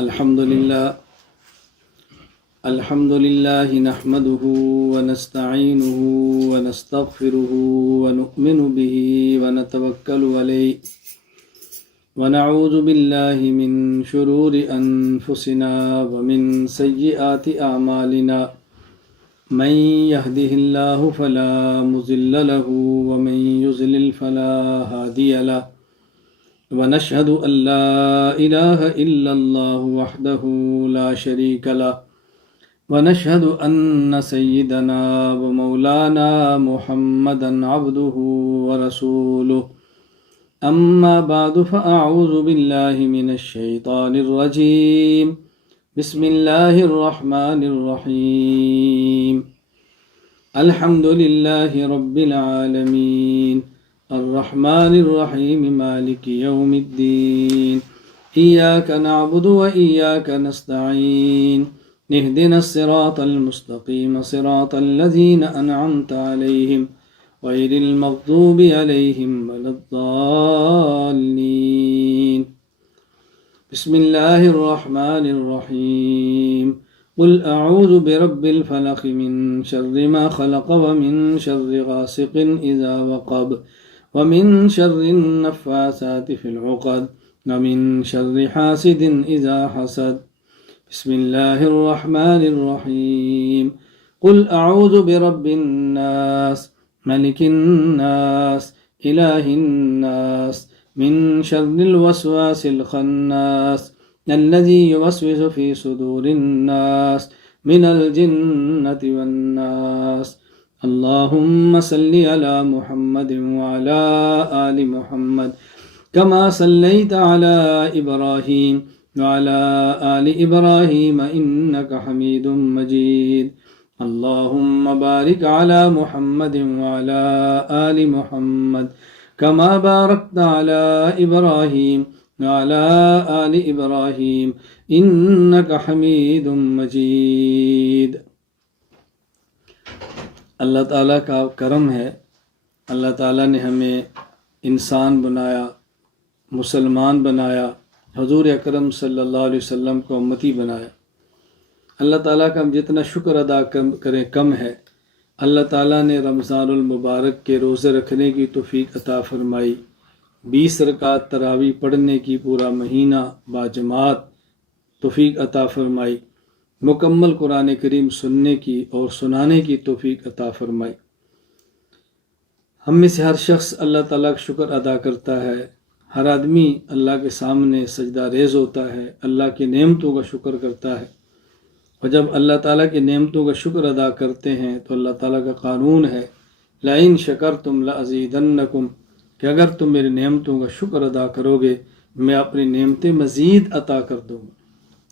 الحمد لله نحمده ونستعينه ونستغفره ونؤمن به ونتوكل عليه ونعوذ بالله من شرور أنفسنا ومن سيئات أعمالنا من يهده الله فلا مضل له ومن يضلل فلا هادي له ونشهد أن لا إله إلا الله وحده لا شريك له ونشهد أن سيدنا ومولانا محمدا عبده ورسوله أما بعد فأعوذ بالله من الشيطان الرجيم بسم الله الرحمن الرحيم الحمد لله رب العالمين الرحمن الرحيم مالك يوم الدين إياك نعبد وإياك نستعين اهدنا الصراط المستقيم صراط الذين أنعمت عليهم غير المغضوب عليهم ولا الضالين بسم الله الرحمن الرحيم قل أعوذ برب الفلق من شر ما خلق ومن شر غاسق إذا وقب ومن شر النفاثات في العقد ومن شر حاسد إذا حسد بسم الله الرحمن الرحيم قل أعوذ برب الناس ملك الناس إله الناس من شر الوسواس الخناس الذي يوسوس في صدور الناس من الجنة والناس اللهم صل على محمد وعلى آل محمد كما صليت على إبراهيم وعلى آل إبراهيم إنك حميد مجيد اللهم بارك على محمد وعلى آل محمد كما باركت على إبراهيم وعلى آل إبراهيم إنك حميد مجيد۔ اللہ تعالیٰ کا کرم ہے، اللہ تعالیٰ نے ہمیں انسان بنایا، مسلمان بنایا، حضور اکرم صلی اللہ علیہ وسلم کو امتی بنایا۔ اللہ تعالیٰ کا ہم جتنا شکر ادا کریں کم ہے۔ اللہ تعالیٰ نے رمضان المبارک کے روزے رکھنے کی توفیق عطا فرمائی، 20 رکعت تراویح پڑھنے کی پورا مہینہ باجماعت توفیق عطا فرمائی، مکمل قرآن کریم سننے کی اور سنانے کی توفیق عطا فرمائی۔ ہم میں سے ہر شخص اللہ تعالیٰ کا شکر ادا کرتا ہے، ہر آدمی اللہ کے سامنے سجدہ ریز ہوتا ہے، اللہ کی نعمتوں کا شکر کرتا ہے، اور جب اللہ تعالیٰ کی نعمتوں کا شکر ادا کرتے ہیں تو اللہ تعالیٰ کا قانون ہے لَإِن شَكَرْتُمْ لَأَزِيدَنَّكُمْ کہ اگر تم میری نعمتوں کا شکر ادا کرو گے میں اپنی نعمتیں مزید عطا کر دوں گا۔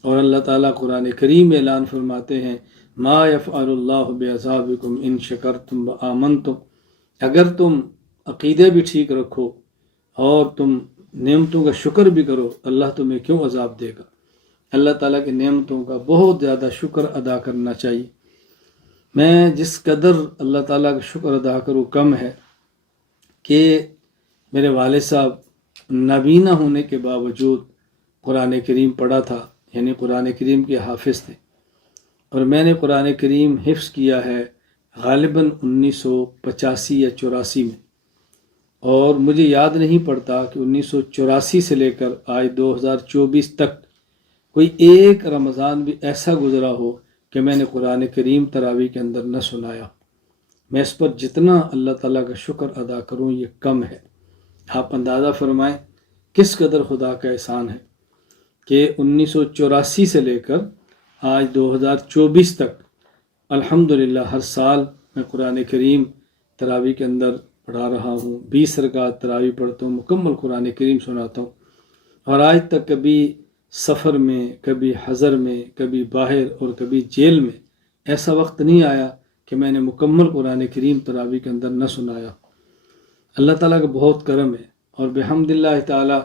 اور اللہ تعالیٰ قرآن کریم میں اعلان فرماتے ہیں مَا يَفْعَلُ اللَّهُ بِعَذَابِكُمْ إِن شَكَرْتُمْ وَآمَنْتُمْ اگر تم عقیدے بھی ٹھیک رکھو اور تم نعمتوں کا شکر بھی کرو اللہ تمہیں کیوں عذاب دے گا۔ اللہ تعالیٰ کی نعمتوں کا بہت زیادہ شکر ادا کرنا چاہیے۔ میں جس قدر اللہ تعالیٰ کا شکر ادا کروں کم ہے کہ میرے والد صاحب نابینا ہونے کے باوجود قرآن کریم پڑھا تھا، یعنی قرآن کریم کے حافظ تھے، اور میں نے قرآن کریم حفظ کیا ہے غالباً 1985 یا 84 میں، اور مجھے یاد نہیں پڑتا کہ 1984 سے لے کر آج 2024 تک کوئی ایک رمضان بھی ایسا گزرا ہو کہ میں نے قرآن کریم تراویح کے اندر نہ سنایا۔ میں اس پر جتنا اللہ تعالیٰ کا شکر ادا کروں یہ کم ہے۔ آپ اندازہ فرمائیں کس قدر خدا کا احسان ہے کہ 1984 سے لے کر آج 2024 تک الحمدللہ ہر سال میں قرآن کریم تراویح کے اندر پڑھا رہا ہوں، 20 رکعت تراویح پڑھتا ہوں، مکمل قرآن کریم سناتا ہوں، اور آج تک کبھی سفر میں، کبھی حضر میں، کبھی باہر اور کبھی جیل میں ایسا وقت نہیں آیا کہ میں نے مکمل قرآن کریم تراویح کے اندر نہ سنایا۔ اللہ تعالیٰ کا بہت کرم ہے، اور بحمد اللہ تعالیٰ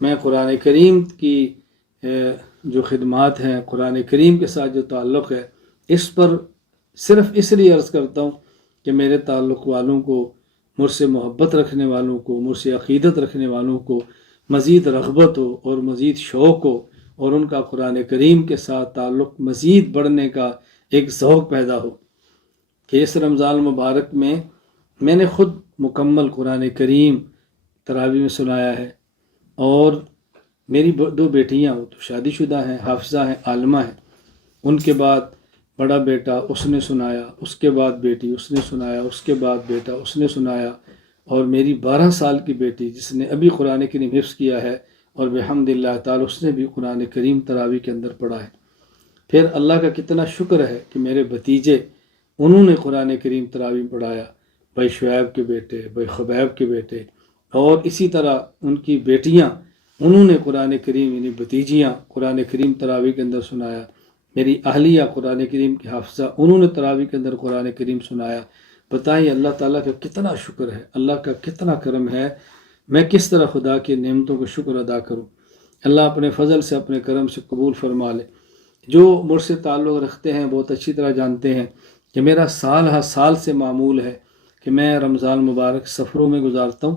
میں قرآن کریم کی جو خدمات ہیں، قرآن کریم کے ساتھ جو تعلق ہے، اس پر صرف اس لیے عرض کرتا ہوں کہ میرے تعلق والوں کو، مجھ سے محبت رکھنے والوں کو، مجھ سے عقیدت رکھنے والوں کو مزید رغبت ہو اور مزید شوق ہو اور ان کا قرآن کریم کے ساتھ تعلق مزید بڑھنے کا ایک ذوق پیدا ہو کہ اس رمضان مبارک میں نے خود مکمل قرآن کریم تراویح میں سنایا ہے، اور میری 2 بیٹیاں وہ تو شادی شدہ ہیں، حافظہ ہیں، عالمہ ہیں، ان کے بعد بڑا بیٹا اس نے سنایا، اس کے بعد بیٹی اس نے سنایا، اس کے بعد بیٹا اس نے سنایا، اور میری 12 سال کی بیٹی جس نے ابھی قرآن کریم حفظ کیا ہے، اور بحمد اللہ تعالی اس نے بھی قرآن کریم تراویح کے اندر پڑھا ہے۔ پھر اللہ کا کتنا شکر ہے کہ میرے بھتیجے انہوں نے قرآن کریم تراویح میں پڑھایا، بھائی شعیب کے بیٹے، بھائی خبیب کے بیٹے، اور اسی طرح ان کی بیٹیاں انہوں نے قرآن کریم یعنی بھتیجیاں قرآن کریم تراویح کے اندر سنایا، میری اہلیہ قرآن کریم کی حافظہ انہوں نے تراویح کے اندر قرآن کریم سنایا۔ بتائیے اللہ تعالیٰ کا کتنا شکر ہے، اللہ کا کتنا کرم ہے، میں کس طرح خدا کی نعمتوں کو شکر ادا کروں۔ اللہ اپنے فضل سے اپنے کرم سے قبول فرما لے۔ جو مجھ سے تعلق رکھتے ہیں بہت اچھی طرح جانتے ہیں کہ میرا سال ہر سال سے معمول ہے کہ میں رمضان مبارک سفروں میں گزارتا ہوں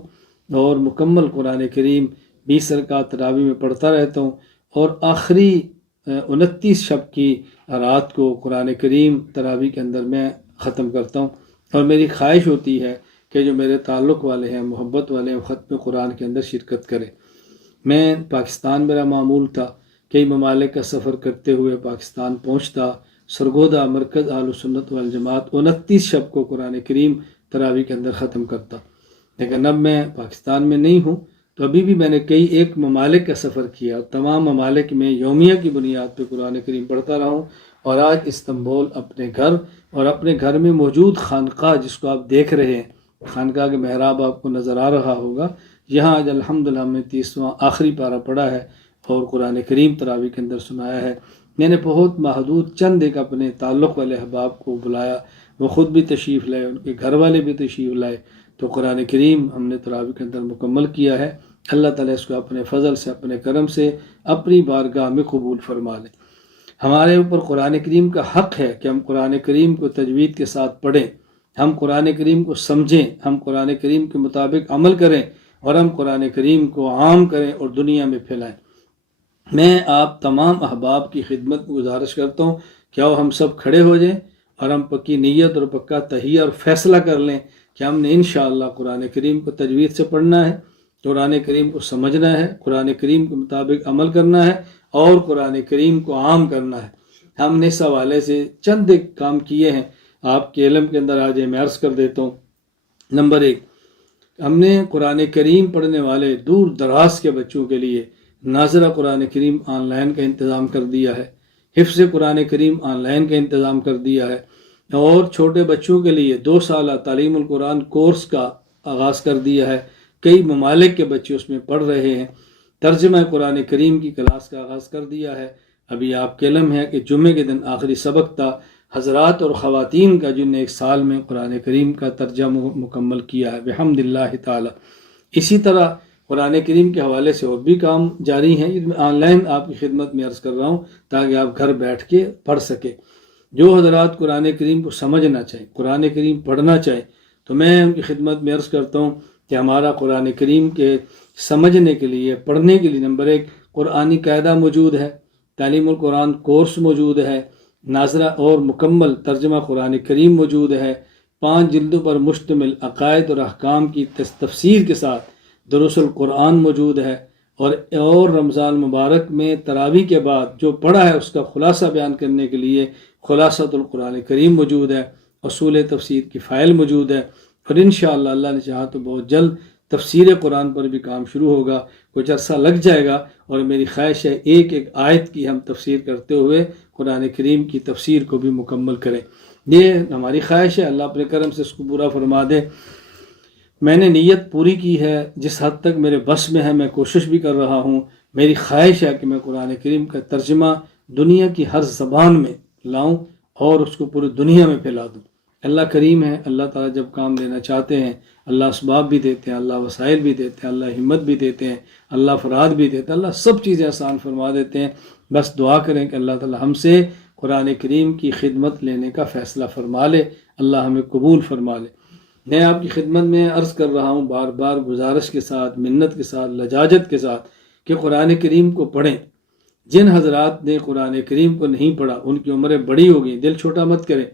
اور مکمل قرآن کریم 20 رکعت تراویح میں پڑھتا رہتا ہوں، اور آخری 29 شب کی رات کو قرآن کریم تراویح کے اندر میں ختم کرتا ہوں، اور میری خواہش ہوتی ہے کہ جو میرے تعلق والے ہیں، محبت والے ہیں، وہ ختم قرآن کے اندر شرکت کریں۔ میں پاکستان میرا معمول تھا، کئی ممالک کا سفر کرتے ہوئے پاکستان پہنچتا، سرگودا مرکز اہل سنت والجماعت 29 شب کو قرآن کریم تراویح کے اندر ختم کرتا، لیکن اب میں پاکستان میں نہیں ہوں، تو ابھی بھی میں نے کئی ایک ممالک کا سفر کیا، اور تمام ممالک میں یومیہ کی بنیاد پہ قرآن کریم پڑھتا رہا ہوں، اور آج استنبول اپنے گھر اور اپنے گھر میں موجود خانقاہ جس کو آپ دیکھ رہے ہیں، خانقاہ کے محراب آپ کو نظر آ رہا ہوگا، یہاں آج الحمدللہ میں 30واں آخری پارہ پڑھا ہے اور قرآن کریم تراویح کے اندر سنایا ہے۔ میں نے بہت محدود چند ایک اپنے تعلق والے احباب کو بلایا، وہ خود بھی تشریف لائے، ان کے گھر والے بھی تشریف لائے، تو قرآن کریم ہم نے تراویح کے اندر مکمل کیا ہے۔ اللہ تعالیٰ اس کو اپنے فضل سے اپنے کرم سے اپنی بارگاہ میں قبول فرما لے۔ ہمارے اوپر قرآن کریم کا حق ہے کہ ہم قرآن کریم کو تجوید کے ساتھ پڑھیں، ہم قرآن کریم کو سمجھیں، ہم قرآن کریم کے مطابق عمل کریں، اور ہم قرآن کریم کو عام کریں اور دنیا میں پھیلائیں۔ میں آپ تمام احباب کی خدمت میں گزارش کرتا ہوں کہ آؤ ہم سب کھڑے ہو جائیں اور ہم پکی نیت اور پکا تہیہ اور فیصلہ کر لیں کہ ہم نے انشاءاللہ قرآن کریم کو تجوید سے پڑھنا ہے، قرآن کریم کو سمجھنا ہے، قرآن کریم کے مطابق عمل کرنا ہے، اور قرآن کریم کو عام کرنا ہے۔ ہم نے اس حوالے سے چند ایک کام کیے ہیں، آپ کے علم کے اندر آ جائے، میں عرض کر دیتا ہوں۔ نمبر 1، ہم نے قرآن کریم پڑھنے والے دور دراز کے بچوں کے لیے ناظرہ قرآن کریم آن لائن کا انتظام کر دیا ہے، حفظ قرآن کریم آن لائن کا انتظام کر دیا ہے، اور چھوٹے بچوں کے لیے 2 سالہ تعلیم القرآن کورس کا آغاز کر دیا ہے۔ کئی ممالک کے بچے اس میں پڑھ رہے ہیں۔ ترجمہ قرآن کریم کی کلاس کا آغاز کر دیا ہے۔ ابھی آپ کے علم ہے کہ جمعے کے دن آخری سبق تھا، حضرات اور خواتین کا جن نے 1 سال میں قرآن کریم کا ترجمہ مکمل کیا ہے بحمد اللہ تعالی۔ اسی طرح قرآن کریم کے حوالے سے اور بھی کام جاری ہیں، میں آن لائن آپ کی خدمت میں عرض کر رہا ہوں تاکہ آپ گھر بیٹھ کے پڑھ سکیں۔ جو حضرات قرآن کریم کو سمجھنا چاہیں، قرآن کریم پڑھنا چاہیں، تو میں ان کی خدمت میں عرض کرتا ہوں کہ ہمارا قرآن کریم کے سمجھنے کے لیے، پڑھنے کے لیے نمبر 1 قرآنی قاعدہ موجود ہے، تعلیم القرآن کورس موجود ہے، ناظرہ اور مکمل ترجمہ قرآن کریم موجود ہے، 5 جلدوں پر مشتمل عقائد اور احکام کی تفسیر کے ساتھ دروس القرآن موجود ہے، اور رمضان مبارک میں تراویح کے بعد جو پڑھا ہے اس کا خلاصہ بیان کرنے کے لیے خلاصۃ القرآن کریم موجود ہے، اصول تفسیر کی فائل موجود ہے، اور انشاءاللہ اللہ نے چاہا تو بہت جلد تفسیر قرآن پر بھی کام شروع ہوگا، کچھ عرصہ لگ جائے گا، اور میری خواہش ہے ایک ایک آیت کی ہم تفسیر کرتے ہوئے قرآن کریم کی تفسیر کو بھی مکمل کریں۔ یہ ہماری خواہش ہے، اللہ اپنے کرم سے اس کو پورا فرما دے۔ میں نے نیت پوری کی ہے، جس حد تک میرے بس میں ہے میں کوشش بھی کر رہا ہوں۔ میری خواہش ہے کہ میں قرآن کریم کا ترجمہ دنیا کی ہر زبان میں لاؤں اور اس کو پوری دنیا میں پھیلا دوں۔ اللہ کریم ہے، اللہ تعالیٰ جب کام لینا چاہتے ہیں اللہ اسباب بھی دیتے ہیں، اللہ وسائل بھی دیتے ہیں، اللہ ہمت بھی دیتے ہیں، اللہ فراد بھی دیتے ہیں، اللہ سب چیزیں آسان فرما دیتے ہیں۔ بس دعا کریں کہ اللہ تعالیٰ ہم سے قرآن کریم کی خدمت لینے کا فیصلہ فرما لے، اللہ ہمیں قبول فرما لے۔ میں آپ کی خدمت میں عرض کر رہا ہوں بار بار گزارش کے ساتھ، منت کے ساتھ، لجاجت کے ساتھ کہ قرآن کریم کو پڑھیں۔ جن حضرات نے قرآن کریم کو نہیں پڑھا ان کی عمریں بڑی ہو گئی، دل چھوٹا مت کریں،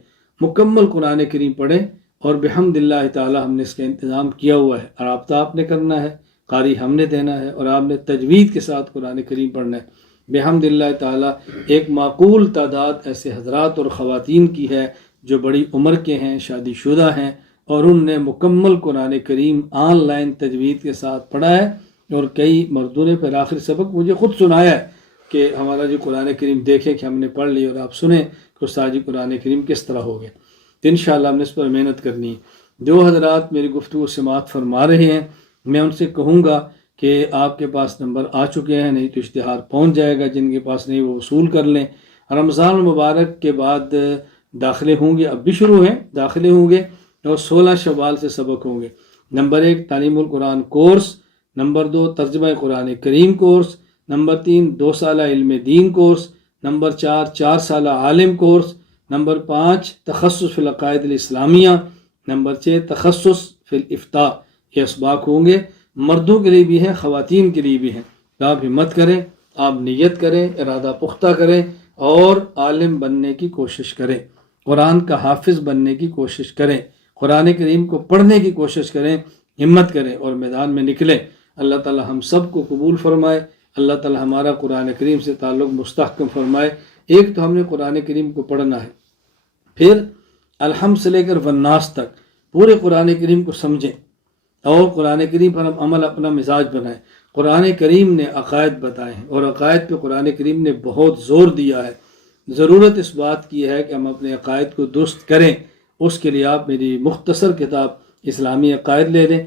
مکمل قرآن کریم پڑھیں، اور بحمد اللہ تعالی ہم نے اس کا انتظام کیا ہوا ہے، رابطہ آپ نے کرنا ہے، قاری ہم نے دینا ہے، اور آپ نے تجوید کے ساتھ قرآن کریم پڑھنا ہے۔ بحمد اللہ تعالی ایک معقول تعداد ایسے حضرات اور خواتین کی ہے جو بڑی عمر کے ہیں، شادی شدہ ہیں، اور ان نے مکمل قرآن کریم آن لائن تجوید کے ساتھ پڑھا ہے، اور کئی مردوں نے پھر آخر سبق مجھے خود سنایا ہے کہ ہمارا جو قرآن کریم دیکھیں کہ ہم نے پڑھ لی، اور آپ سنیں کہ استاد جی قرآن کریم کس طرح ہو گئے۔ تو انشاءاللہ ہم نے اس پر محنت کرنی ہے۔ جو حضرات میری گفتگو سماعت فرما رہے ہیں میں ان سے کہوں گا کہ آپ کے پاس نمبر آ چکے ہیں، نہیں تو اشتہار پہنچ جائے گا، جن کے پاس نہیں وہ وصول کر لیں۔ رمضان المبارک کے بعد داخلے ہوں گے، اب بھی شروع ہیں، داخلے ہوں گے، اور 16 شوال سے سبق ہوں گے۔ نمبر 1 تعلیم القرآن کورس، نمبر 2 ترجمہ قرآن کریم کورس، نمبر 3 2 سالہ علم دین کورس، نمبر 4 4 سالہ عالم کورس، نمبر 5 تخصص فی العقائد الاسلامیہ، نمبر 6 تخصص فی الافتاء۔ یہ اسباق ہوں گے، مردوں کے لیے بھی ہیں، خواتین کے لیے بھی ہیں۔ آپ ہمت کریں، آپ نیت کریں، ارادہ پختہ کریں، اور عالم بننے کی کوشش کریں، قرآن کا حافظ بننے کی کوشش کریں، قرآن کریم کو پڑھنے کی کوشش کریں، ہمت کریں اور میدان میں نکلیں۔ اللہ تعالی ہم سب کو قبول فرمائے، اللہ تعالی ہمارا قرآن کریم سے تعلق مستحکم فرمائے۔ ایک تو ہم نے قرآن کریم کو پڑھنا ہے، پھر الحمد سے لے کر والناس تک پورے قرآن کریم کو سمجھیں، اور قرآن کریم پر ہم عمل اپنا مزاج بنائیں۔ قرآن کریم نے عقائد بتائے ہیں، اور عقائد پہ قرآن کریم نے بہت زور دیا ہے۔ ضرورت اس بات کی ہے کہ ہم اپنے عقائد کو درست کریں۔ اس کے لیے آپ میری مختصر کتاب اسلامی عقائد لے لیں،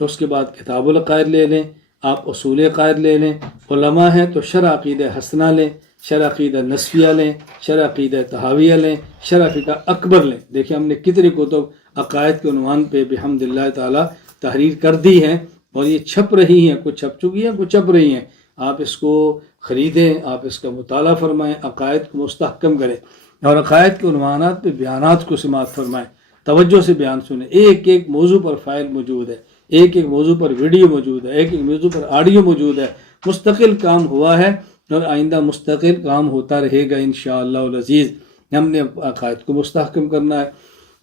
اس کے بعد کتاب العقائد لے لیں، آپ اصول عقائد لے لیں، علماء ہیں تو شرح عقیدہ حسنہ لیں، شرح عقیدہ نصفیہ لیں، شرح عقیدہ طحاویہ لیں، شرح فقہ اکبر لیں۔ دیکھیں ہم نے کتنی کتب عقائد کے عنوان پہ بحمد اللہ تعالی تحریر کر دی ہیں، اور یہ چھپ رہی ہیں، کچھ چھپ چکی ہیں، کچھ چھپ رہی ہیں۔ آپ اس کو خریدیں، آپ اس کا مطالعہ فرمائیں، عقائد کو مستحکم کریں، اور عقائد کے عنوانات پہ بیانات کو سماعت فرمائیں، توجہ سے بیان سنیں۔ ایک ایک موضوع پر فائل موجود ہے، ایک ایک موضوع پر ویڈیو موجود ہے، ایک ایک موضوع پر آڈیو موجود ہے۔ مستقل کام ہوا ہے، اور آئندہ مستقل کام ہوتا رہے گا انشاءاللہ العزیز۔ ہم نے عقائد کو مستحکم کرنا ہے۔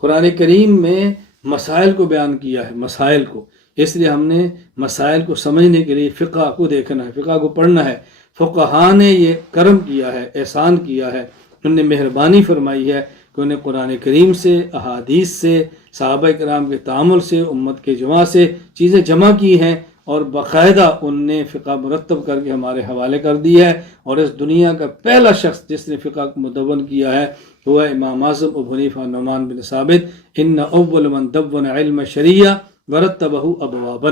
قرآن کریم میں مسائل کو بیان کیا ہے، مسائل کو، اس لیے ہم نے مسائل کو سمجھنے کے لیے فقہ کو دیکھنا ہے، فقہ کو پڑھنا ہے۔ فقہاء نے یہ کرم کیا ہے، احسان کیا ہے، انہوں نے مہربانی فرمائی ہے کہ انہیں قرآن کریم سے، احادیث سے، صحابہ کرام کے تعامل سے، امت کے جمع سے چیزیں جمع کی ہیں، اور باقاعدہ ان نے فقہ مرتب کر کے ہمارے حوالے کر دی ہے۔ اور اس دنیا کا پہلا شخص جس نے فقہ کو مدون کیا ہے وہ ہے امام اعظم ابو حنیفہ نعمان بن ثابت، ان اول من دون علم شریعہ ورتبہ ابوابا۔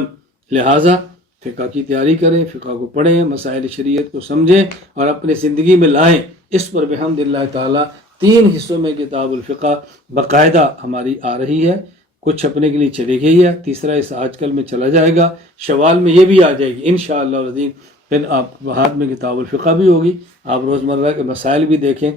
لہٰذا فقہ کی تیاری کریں، فقہ کو پڑھیں، مسائل شریعت کو سمجھیں، اور اپنی زندگی میں لائیں۔ اس پر بحمد اللہ تعالی 3 حصوں میں کتاب الفقہ باقاعدہ ہماری آ رہی ہے، کچھ چھپنے کے لیے چلی گئی ہے، تیسرا حصہ آج کل میں چلا جائے گا، شوال میں یہ بھی آ جائے گی انشاءاللہ العظیم۔ پھر آپ ہاتھ میں کتاب الفقہ بھی ہوگی، آپ روزمرہ کے مسائل بھی دیکھیں۔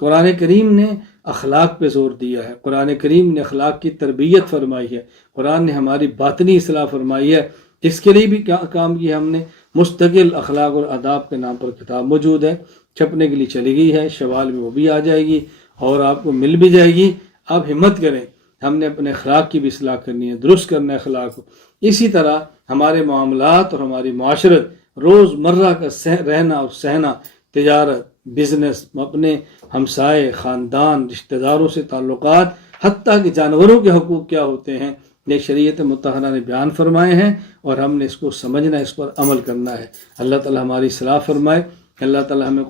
قرآن کریم نے اخلاق پہ زور دیا ہے، قرآن کریم نے اخلاق کی تربیت فرمائی ہے، قرآن نے ہماری باطنی اصلاح فرمائی ہے۔ اس کے لیے بھی کیا کام کیا ہم نے، مستقل اخلاق اور آداب کے نام پر کتاب موجود ہے، چھپنے کے لیے چلی گئی ہے، شوال میں وہ بھی آ جائے گی، اور آپ کو مل بھی جائے گی۔ آپ ہمت کریں، ہم نے اپنے اخلاق کی بھی اصلاح کرنی ہے، درست کرنا ہے اخلاق کو۔ اسی طرح ہمارے معاملات اور ہماری معاشرت، روز مرہ کا رہنا اور سہنا، تجارت، بزنس، اپنے ہمسائے، خاندان، رشتہ داروں سے تعلقات، حتیٰ کہ جانوروں کے حقوق کیا ہوتے ہیں، یہ شریعت مطہرہ نے بیان فرمائے ہیں، اور ہم نے اس کو سمجھنا ہے، اس پر عمل کرنا ہے۔ اللہ تعالی ہماری اصلاح فرمائے، اللہ تعالی ہمیں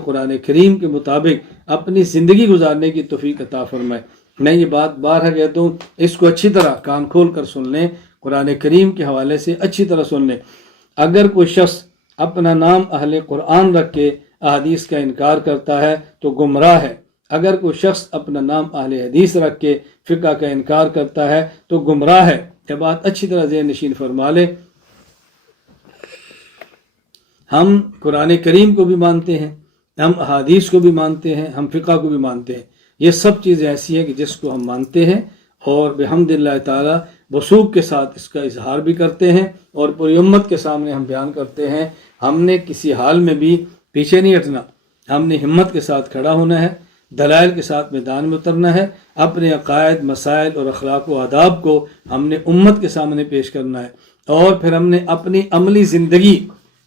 قرآن کریم کے مطابق اپنی زندگی گزارنے کی توفیق عطا فرمائے۔ میں یہ بات بارہا کہتا ہوں، اس کو اچھی طرح کان کھول کر سن لیں، قرآن کریم کے حوالے سے اچھی طرح سن لیں۔ اگر کوئی شخص اپنا نام اہل قرآن رکھ کے احادیث کا انکار کرتا ہے تو گمراہ ہے، اگر کوئی شخص اپنا نام اہل حدیث رکھ کے فقہ کا انکار کرتا ہے تو گمراہ ہے۔ یہ بات اچھی طرح ذہن نشین فرما لے۔ ہم قرآن کریم کو بھی مانتے ہیں، ہم احادیث کو بھی مانتے ہیں، ہم فقہ کو بھی مانتے ہیں۔ یہ سب چیزیں ایسی ہیں کہ جس کو ہم مانتے ہیں، اور بحمد اللہ تعالی وثوق کے ساتھ اس کا اظہار بھی کرتے ہیں، اور پوری امت کے سامنے ہم بیان کرتے ہیں۔ ہم نے کسی حال میں بھی پیچھے نہیں ہٹنا، ہم نے ہمت کے ساتھ کھڑا ہونا ہے، دلائل کے ساتھ میدان میں اترنا ہے، اپنے عقائد، مسائل اور اخلاق و آداب کو ہم نے امت کے سامنے پیش کرنا ہے، اور پھر ہم نے اپنی عملی زندگی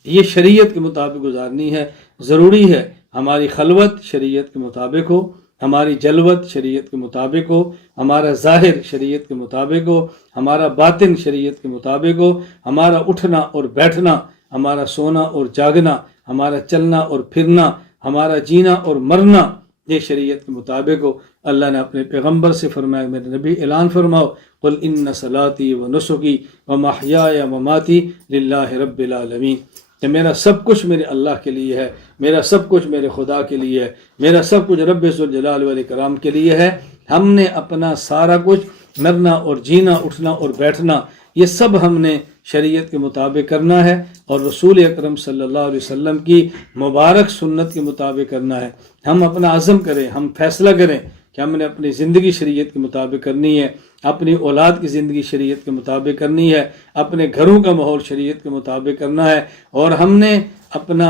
یہ شریعت کے مطابق گزارنی ہے۔ ضروری ہے ہماری خلوت شریعت کے مطابق ہو، ہماری جلوت شریعت کے مطابق ہو، ہمارا ظاہر شریعت کے مطابق ہو، ہمارا باطن شریعت کے مطابق ہو، ہمارا اٹھنا اور بیٹھنا، ہمارا سونا اور جاگنا، ہمارا چلنا اور پھرنا، ہمارا جینا اور مرنا یہ شریعت کے مطابق ہو۔ اللہ نے اپنے پیغمبر سے فرمایا، میرے نبی اعلان فرماؤ، قل ان صلاتی و نسکی و محیای و مماتی للہ رب العالمین، کہ میرا سب کچھ میرے اللہ کے لیے ہے، میرا سب کچھ میرے خدا کے لیے ہے، میرا سب کچھ رب ذوالجلال والاکرام کے لیے ہے۔ ہم نے اپنا سارا کچھ مرنا اور جینا، اٹھنا اور بیٹھنا، یہ سب ہم نے شریعت کے مطابق کرنا ہے، اور رسول اکرم صلی اللہ علیہ وسلم کی مبارک سنت کے مطابق کرنا ہے۔ ہم اپنا عزم کریں، ہم فیصلہ کریں کہ ہم نے اپنی زندگی شریعت کے مطابق کرنی ہے، اپنی اولاد کی زندگی شریعت کے مطابق کرنی ہے، اپنے گھروں کا ماحول شریعت کے مطابق کرنا ہے، اور ہم نے اپنا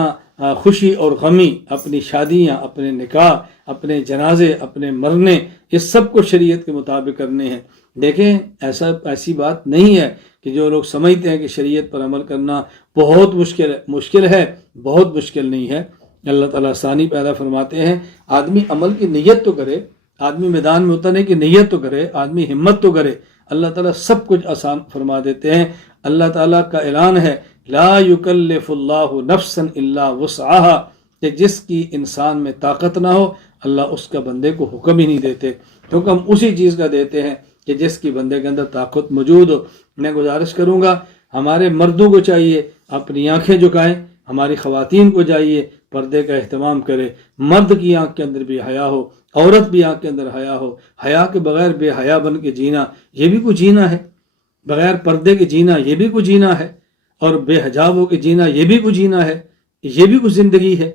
خوشی اور غمی، اپنی شادیاں، اپنے نکاح، اپنے جنازے، اپنے مرنے، یہ سب کو شریعت کے مطابق کرنے ہیں۔ دیکھیں ایسی بات نہیں ہے کہ جو لوگ سمجھتے ہیں کہ شریعت پر عمل کرنا بہت مشکل ہے، بہت مشکل نہیں ہے۔ اللہ تعالیٰ آسانی پیدا فرماتے ہیں۔ آدمی عمل کی نیت تو کرے، آدمی میدان میں اترنے کی نیت تو کرے، آدمی ہمت تو کرے، اللہ تعالیٰ سب کچھ آسان فرما دیتے ہیں۔ اللہ تعالیٰ کا اعلان ہے، لا یکلف اللہ نفسا الا وسعها، کہ جس کی انسان میں طاقت نہ ہو اللہ اس کا بندے کو حکم ہی نہیں دیتے، حکم اسی چیز کا دیتے ہیں کہ جس کی بندے کے اندر طاقت موجود ہو۔ میں گزارش کروں گا ہمارے مردوں کو چاہیے اپنی آنکھیں جھکائیں، ہماری خواتین کو چاہیے پردے کا اہتمام کرے۔ مرد کی آنکھ کے اندر بھی حیا ہو، عورت بھی آنکھ کے اندر حیا ہو۔ حیا کے بغیر بے حیا بن کے جینا یہ بھی کچھ جینا ہے، بغیر پردے کے جینا یہ بھی کچھ جینا ہے، اور بے حجاب ہو کے جینا یہ بھی کچھ جینا ہے، یہ بھی کچھ زندگی ہے۔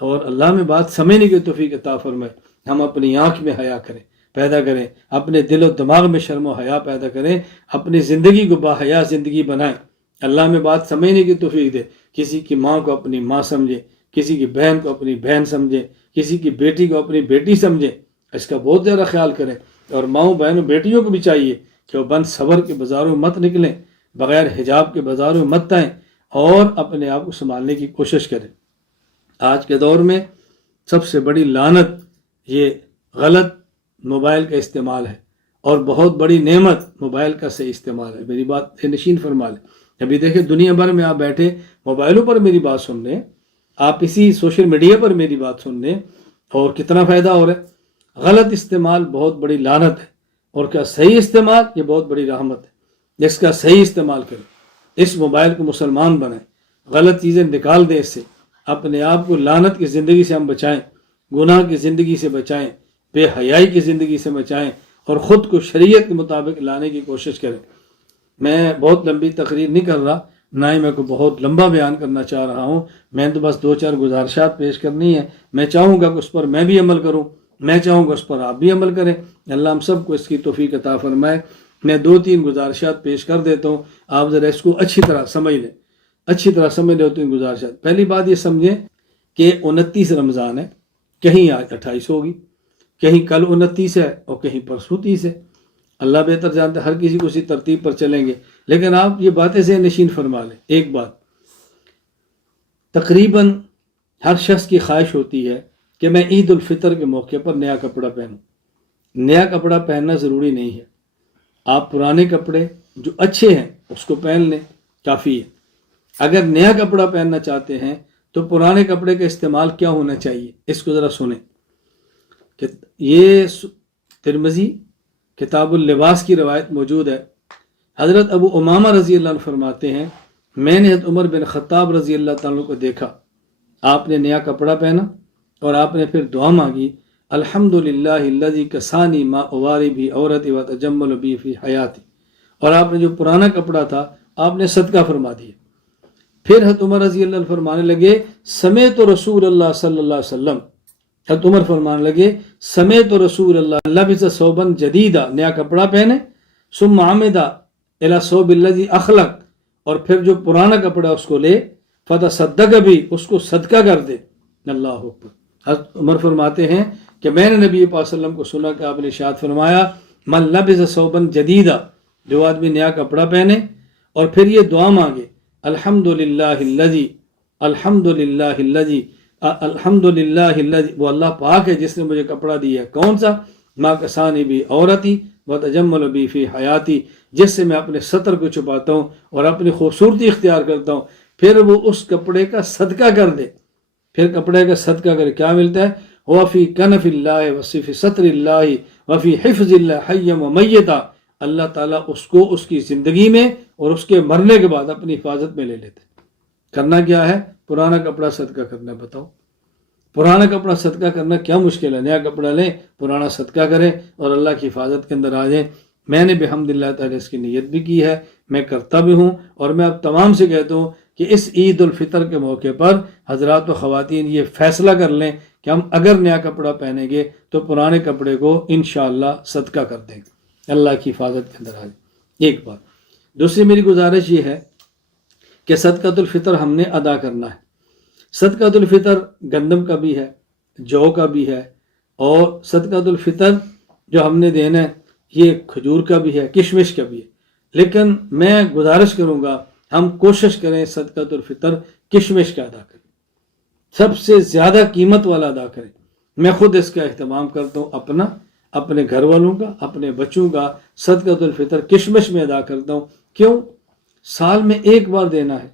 اور اللہ میں بات سمجھنے کی توفیق عطا فرمائے۔ ہم اپنی آنکھ میں حیا کریں، پیدا کریں، اپنے دل و دماغ میں شرم و حیا پیدا کریں، اپنی زندگی کو با حیا زندگی بنائیں۔ اللہ میں بات سمجھنے کی توفیق دے۔ کسی کی ماں کو اپنی ماں سمجھے، کسی کی بہن کو اپنی بہن سمجھے، کسی کی بیٹی کو اپنی بیٹی سمجھے، اس کا بہت زیادہ خیال کریں۔ اور ماؤں بہنوں بیٹیوں کو بھی چاہیے کہ وہ بند صبر کے بازاروں مت نکلیں، بغیر حجاب کے بازاروں مت آئیں، اور اپنے آپ کو سنبھالنے کی کوشش کریں۔ آج کے دور میں سب سے بڑی لعنت یہ غلط موبائل کا استعمال ہے، اور بہت بڑی نعمت موبائل کا صحیح استعمال ہے۔ میری بات نشین فرما لیں۔ ابھی دیکھیں دنیا بھر میں آپ بیٹھے موبائلوں پر میری بات سن رہے ہیں، آپ اسی سوشل میڈیا پر میری بات سن رہے ہیں، اور کتنا فائدہ ہو رہا ہے۔ غلط استعمال بہت بڑی لعنت ہے، اور کیا صحیح استعمال یہ بہت بڑی رحمت ہے۔ جس کا صحیح استعمال کریں، اس موبائل کو مسلمان بنائیں، غلط چیزیں نکال دیں، اس سے اپنے آپ کو لعنت کی زندگی سے ہم بچائیں، گناہ کی زندگی سے بچائیں، بے حیائی کی زندگی سے بچائیں، اور خود کو شریعت کے مطابق لانے کی کوشش کریں۔ میں بہت لمبی تقریر نہیں کر رہا، نہ ہی میں کو بہت لمبا بیان کرنا چاہ رہا ہوں، میں تو بس 2-4 گزارشات پیش کرنی ہے۔ میں چاہوں گا کہ اس پر میں بھی عمل کروں، میں چاہوں گا اس پر آپ بھی عمل کریں۔ اللہ ہم سب کو اس کی توفیق عطا فرمائے۔ میں 2-3 گزارشات پیش کر دیتا ہوں، آپ ذرا اس کو اچھی طرح سمجھ لیں، اچھی طرح سمجھ لیں 3 گزارشات۔ پہلی بات یہ سمجھیں کہ 29 رمضان ہے، کہیں آج 28 ہوگی، کہیں کل 29 ہے، اور کہیں پرسوں 30 ہے۔ اللہ بہتر جانتا ہے، ہر کسی کو اسی ترتیب پر چلیں گے، لیکن آپ یہ باتیں ذہن نشین فرما لیں۔ ایک بات تقریباً ہر شخص کی خواہش ہوتی ہے کہ میں عید الفطر کے موقع پر نیا کپڑا پہنوں۔ نیا کپڑا پہننا ضروری نہیں ہے، آپ پرانے کپڑے جو اچھے ہیں اس کو پہن لیں، کافی ہے۔ اگر نیا کپڑا پہننا چاہتے ہیں تو پرانے کپڑے کا استعمال کیا ہونا چاہیے، اس کو ذرا سنیں۔ کہ یہ ترمذی کتاب اللباس کی روایت موجود ہے۔ حضرت ابو امامہ رضی اللہ عنہ فرماتے ہیں، میں نے حضرت عمر بن خطاب رضی اللہ تعالیٰ کو دیکھا، آپ نے نیا کپڑا پہنا اور آپ نے پھر دعا مانگی، الحمدللہ الذی کسانی ما اواری بھی عورت و تجمل بھی فی حیاتی، اور آپ نے جو پرانا کپڑا تھا آپ نے صدقہ فرما دیا۔ پھر حضرت عمر رضی اللہ عنہ فرمانے لگے، سمیت رسول اللہ صلی اللہ علیہ وسلم، حضرت عمر فرمانے لگے، سمیت رسول اللہ لبس ثوبا جدیدا، نیا کپڑا پہنے، ثم عمد الی ثوب الذی اخلق، اور پھر جو پرانا کپڑا اس کو لے فتصدق بھی، اس کو صدقہ کر دے۔ اللہ اکبر۔ حضرت عمر فرماتے ہیں کہ میں نے نبی پاک صلی اللہ علیہ وسلم کو سنا کہ آپ نے ارشاد فرمایا من لبس ثوبا جدیدا، جو آدمی نیا کپڑا پہنے اور پھر یہ دعا مانگے الحمدللہ الذی، الحمدللہ الذی، الحمدللہ الذی، وہ اللہ پاک ہے جس نے مجھے کپڑا دیا ہے، کون سا؟ ما کسانی بھی عورتی وتجمل بھی فی حیاتی، جس سے میں اپنے سطر کو چھپاتا ہوں اور اپنی خوبصورتی اختیار کرتا ہوں۔ پھر وہ اس کپڑے کا صدقہ کر دے، پھر کپڑے کا صدقہ کرے، کیا ملتا ہے؟ وفی کنف اللہ وفی ستر اللہ وفی حفظ اللہ حیا و میتا، اللہ تعالیٰ اس کو اس کی زندگی میں اور اس کے مرنے کے بعد اپنی حفاظت میں لے لیتے۔ کرنا کیا ہے؟ پرانا کپڑا صدقہ کرنا ہے۔ بتاؤ پرانا کپڑا صدقہ کرنا کیا مشکل ہے؟ نیا کپڑا لیں، پرانا صدقہ کریں اور اللہ کی حفاظت کے اندر آ جائیں۔ میں نے بحمدللہ تعالیٰ اس کی نیت بھی کی ہے، میں کرتا بھی ہوں، اور میں اب تمام سے کہتا ہوں کہ اس عید الفطر کے موقع پر حضرات و خواتین یہ فیصلہ کر لیں کہ ہم اگر نیا کپڑا پہنیں گے تو پرانے کپڑے کو انشاءاللہ صدقہ کر دیں گے، اللہ کی حفاظت کے اندر آ جائیں۔ ایک بات۔ دوسری میری گزارش یہ ہے کہ صدقۃ الفطر ہم نے ادا کرنا ہے۔ صدقۃ الفطر گندم کا بھی ہے، جو کا بھی ہے، اور صدقۃ الفطر جو ہم نے دینا ہے یہ کھجور کا بھی ہے، کشمش کا بھی ہے۔ لیکن میں گزارش کروں گا ہم کوشش کریں صدقۃ الفطر کشمش کا ادا کریں، سب سے زیادہ قیمت والا ادا کریں۔ میں خود اس کا اہتمام کرتا ہوں، اپنے گھر والوں کا، اپنے بچوں کا صدقۃ الفطر کشمش میں ادا کرتا ہوں۔ کیوں؟ سال میں ایک بار دینا ہے،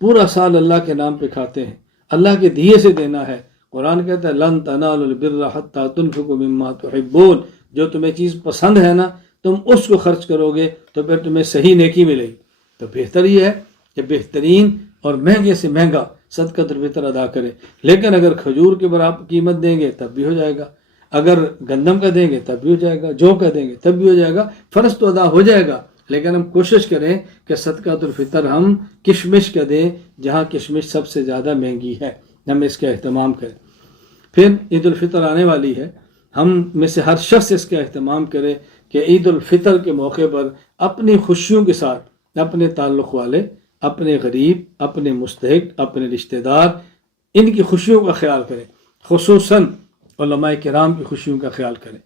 پورا سال اللہ کے نام پہ کھاتے ہیں، اللہ کے دیے سے دینا ہے۔ قرآن کہتا ہے لن تنالوا البر حتی تنفقوا مما تحبون، جو تمہیں چیز پسند ہے نا تم اس کو خرچ کرو گے تو پھر تمہیں صحیح نیکی ملے گی۔ تو بہتر یہ ہے کہ بہترین اور مہنگے سے مہنگا صدقۃ الفطر ادا کریں۔ لیکن اگر کھجور کے برابر قیمت دیں گے تب بھی ہو جائے گا، اگر گندم کا دیں گے تب بھی ہو جائے گا، جو کا دیں گے تب بھی ہو جائے گا، فرض تو ادا ہو جائے گا۔ لیکن ہم کوشش کریں کہ صدقۃ الفطر ہم کشمش کا دیں، جہاں کشمش سب سے زیادہ مہنگی ہے، ہم اس کا اہتمام کریں۔ پھر عید الفطر آنے والی ہے، ہم میں سے ہر شخص اس کا اہتمام کرے کہ عید الفطر کے موقع پر اپنی خوشیوں کے ساتھ اپنے تعلق والے، اپنے غریب، اپنے مستحق، اپنے رشتہ دار، ان کی خوشیوں کا خیال کریں، خصوصاً علماء کرام کی خوشیوں کا خیال کریں،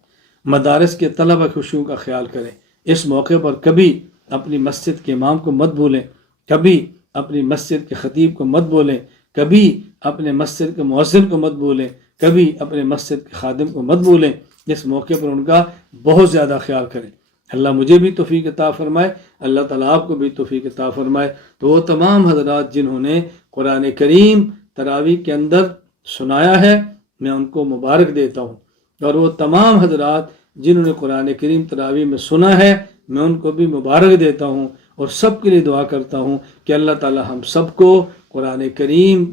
مدارس کے طلبہ کی خوشیوں کا خیال کریں۔ اس موقع پر کبھی اپنی مسجد کے امام کو مت بھولیں، کبھی اپنی مسجد کے خطیب کو مت بھولیں، کبھی اپنے مسجد کے مؤذن کو مت بھولیں، کبھی اپنے مسجد کے خادم کو مت بھولیں۔ اس موقع پر ان کا بہت زیادہ خیال کریں۔ اللہ مجھے بھی توفیق عطا فرمائے، اللہ تعالیٰ آپ کو بھی توفیق عطا فرمائے۔ تو وہ تمام حضرات جنہوں نے قرآن کریم تراویح کے اندر سنایا ہے میں ان کو مبارک دیتا ہوں، اور وہ تمام حضرات جنہوں نے قرآن کریم تراویح میں سنا ہے میں ان کو بھی مبارک دیتا ہوں، اور سب کے لیے دعا کرتا ہوں کہ اللہ تعالیٰ ہم سب کو قرآن کریم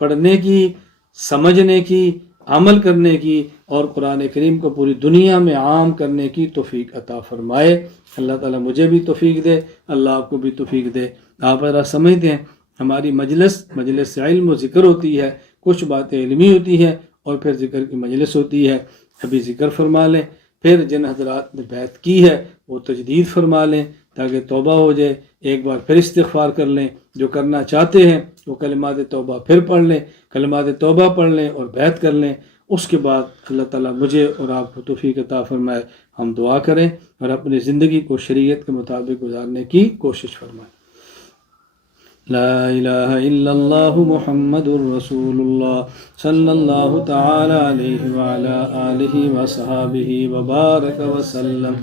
پڑھنے کی، سمجھنے کی، عمل کرنے کی، اور قرآن کریم کو پوری دنیا میں عام کرنے کی توفیق عطا فرمائے۔ اللہ تعالیٰ مجھے بھی توفیق دے، اللہ آپ کو بھی توفیق دے۔ آپ ذرا سمجھتے ہیں ہماری مجلس علم و ذکر ہوتی ہے، کچھ باتیں علمی ہوتی ہیں اور پھر ذکر کی مجلس ہوتی ہے۔ ابھی ذکر فرما لیں، پھر جن حضرات نے بیعت کی ہے وہ تجدید فرما لیں تاکہ توبہ ہو جائے، ایک بار پھر استغفار کر لیں، جو کرنا چاہتے ہیں وہ کلمات توبہ پھر پڑھ لیں، کلمات توبہ پڑھ لیں اور بیعت کر لیں۔ اس کے بعد اللہ تعالیٰ مجھے اور آپ کو توفیق عطا فرمائے، ہم دعا کریں اور اپنی زندگی کو شریعت کے مطابق گزارنے کی کوشش فرمائیں۔ لا الہ الا اللہ محمد رسول اللہ صلی اللہ تعالی علیہ وعلا آلہ وصحابہ وبارک وسلم۔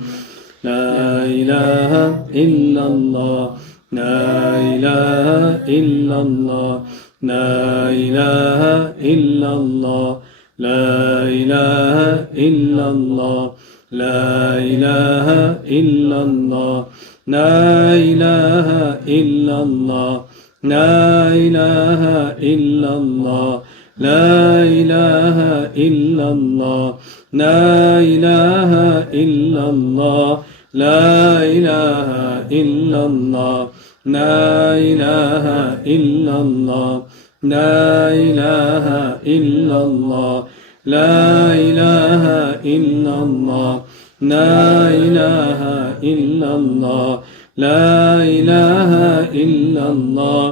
لا الہ الا اللہ، لا الہ الا اللہ، لا الہ الا اللہ، لا الہ الا اللہ، لا الہ الا اللہ، لا الہ الا اللہ، لا الہ الا اللہ، لا الہ الا اللہ، لا الہ الا اللہ، لا الہ الا اللہ، لا الہ الا اللہ، لا الہ الا اللہ، لا الہ الا اللہ، لا الہ الا اللہ، لا الہ الا اللہ،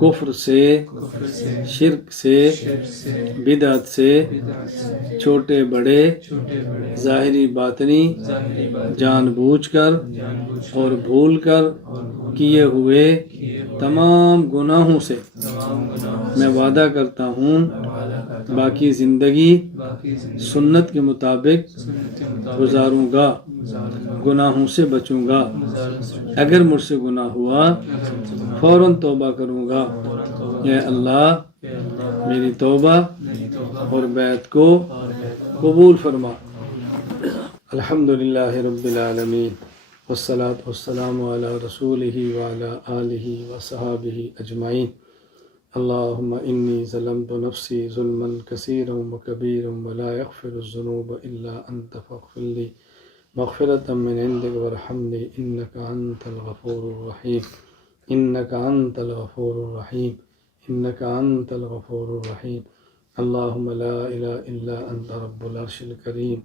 کفر سے، شرک سے، بدعت سے، چھوٹے بڑے، ظاہری باطنی، جان بوجھ کر اور بھول کر کیے ہوئے تمام گناہوں سے میں وعدہ کرتا ہوں باقی زندگی سنت کے مطابق گزاروں گا، گناہوں سے بچوں گا۔ اگر مجھ سے گناہ ہوا فوراً توبہ کروں گا۔ اے اللہ میری توبہ اور بیعت کو قبول فرما۔ الحمدللہ رب العالمین والصلاة والسلام علی رسولہ وعلی آلہ وصحابہ اجمعین۔ اللہم انی ظلمت نفسی ظلما کثیرا وکبیرا ولا یغفر الذنوب الا انت فاغفر لی مغفرۃ من عندک وارحمنی انک انت الغفور الرحیم، انک انت الغفور الرحیم، انک انت الغفور الرحیم۔ اللہم لا الہ الا انت رب العرش الکریم،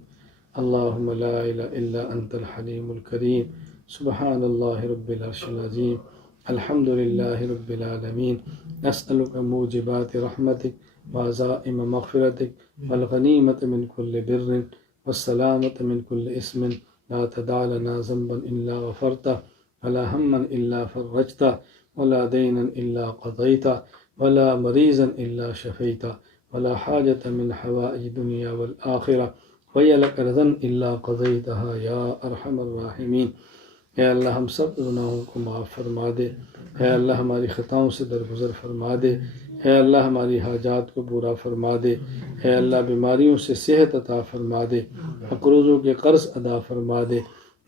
اللہم لا الہ الا انت الحلیم الکریم۔ سبحان اللہ رب العرش العظیم، الحمد للہ رب العالمین۔ نسألک موجبات رحمتک وعزائم مغفرتک والغنیمت من کل بر والسلامت من کل اسم، لا تدع لنا ذنبا الا غفرتہ ولا ہما الا فرجتہ ولا دینا الا قضیتہ ولا مریضا الا شفیتہ ولا حاجة من حوائج الدنیا والآخرہ وهي لك رضا الا قضیتها یا ارحم الراحمین۔ اے اللہ ہم سب گناہوں کو معاف فرما دے، اے اللہ ہماری خطاؤں سے درگزر فرما دے، اے اللہ ہماری حاجات کو پورا فرما دے، اے اللہ بیماریوں سے صحت عطا فرما دے، مقروضوں کے قرض ادا فرما دے۔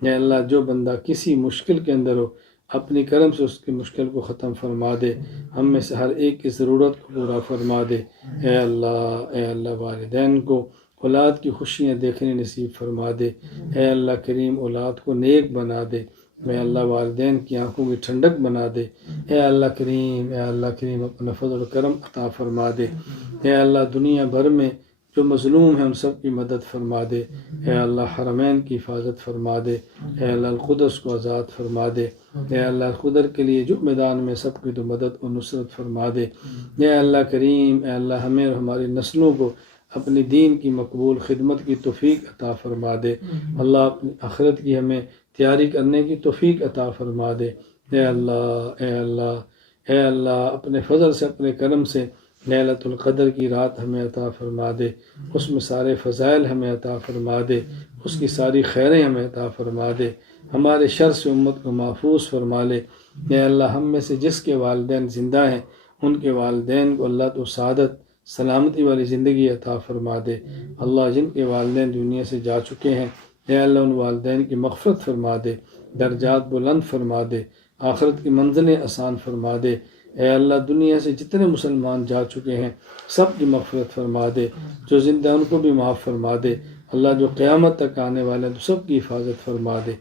اے اللہ جو بندہ کسی مشکل کے اندر ہو اپنی کرم سے اس کی مشکل کو ختم فرما دے، ہم میں سے ہر ایک کی ضرورت کو پورا فرما دے۔ اے اللہ والدین کو اولاد کی خوشیاں دیکھنے نصیب فرما دے، اے اللہ کریم اولاد کو نیک بنا دے، اے اللہ والدین کی آنکھوں کی ٹھنڈک بنا دے، اے اللہ کریم اپنا فضل و کرم عطا فرما دے۔ اے اللہ دنیا بھر میں جو مظلوم ہیں ان سب کی مدد فرما دے، اے اللہ حرمین کی حفاظت فرما دے، اے اللہ القدس کو آزاد فرما دے، اے اللہ القدر کے لیے جو میدان میں سب کی تو مدد و نصرت فرما دے۔ اے اللہ کریم، اے اللہ ہمیں اور ہماری نسلوں کو اپنی دین کی مقبول خدمت کی توفیق عطا فرما دے۔ اللہ اپنی آخرت کی ہمیں تیاری کرنے کی توفیق عطا فرما دے۔ اے اللہ اپنے فضل سے اپنے کرم سے لیلۃ القدر کی رات ہمیں عطا فرما دے، اس میں سارے فضائل ہمیں عطا فرما دے، اس کی ساری خیریں ہمیں عطا فرما دے، ہمارے شر سے امت کو محفوظ فرما لے۔ اے اللہ ہم میں سے جس کے والدین زندہ ہیں ان کے والدین کو اللہ تو سعادت سلامتی والی زندگی عطا فرما دے۔ اللہ جن کے والدین دنیا سے جا چکے ہیں اے اللہ ان والدین کی مغفرت فرما دے، درجات بلند فرما دے، آخرت کی منزلیں آسان فرما دے۔ اے اللہ دنیا سے جتنے مسلمان جا چکے ہیں سب کی مغفرت فرما دے، جو زندہ ان کو بھی معاف فرما دے۔ اللہ جو قیامت تک آنے والے ہیں تو سب کی حفاظت فرما دے۔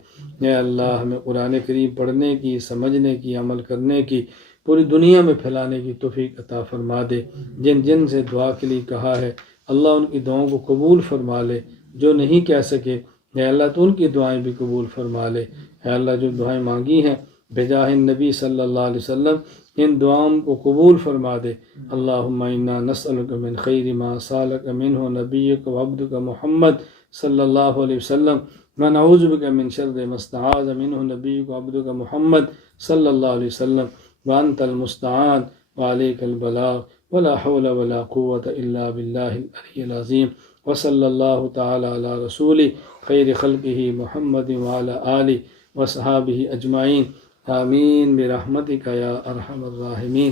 اے اللہ ہمیں قرآن کریم پڑھنے کی، سمجھنے کی، عمل کرنے کی، پوری دنیا میں پھیلانے کی توفیق عطا فرما دے۔ جن جن سے دعا کے لیے کہا ہے اللہ ان کی دعاؤں کو قبول فرما لے، جو نہیں کہہ سکے اے اللہ تو ان کی دعائیں بھی قبول فرما لے۔ اے اللہ جو دعائیں مانگی ہیں بجاہ النبی صلی اللہ علیہ وسلم ان دعاؤں کو قبول فرما دے۔ اللہم انا نسألک من خیر ما سالک منہ نبیک وعبدک محمد صلی اللہ علیہ وسلم ونعوذ بک من شر ما استعاذ منہ نبیک وعبدک محمد صلی اللہ علیہ وسلم وانت المستعان وعلیک البلاغ ولا حول ولا قوة الا باللہ العلی العظیم وصلی اللہ تعالی علی رسول خیر خلقہ محمد وعلی آلہ وصحابہ اجمعین آمین برحمتک یا ارحم الراحمین۔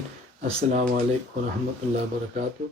السلام علیکم ورحمۃ اللہ وبرکاتہ۔